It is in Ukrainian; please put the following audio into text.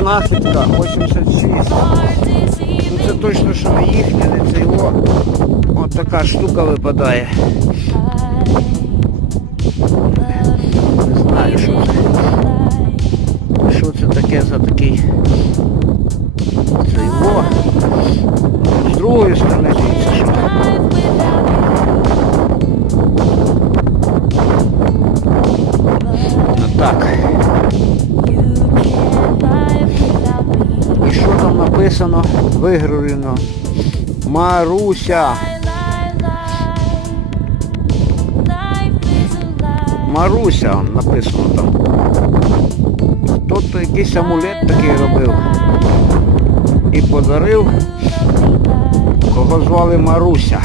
знахідка 86. Ну це точно, що не їхня, не це його. От така штука випадає. Не знаю, що це. Що це таке за такий. Це його. З другої сторони дивіться, що. Ну так. Написано? Вигравлено. Маруся. Маруся написано там. Хто-то якийсь амулет такий робив. І подарив, кого звали? Маруся.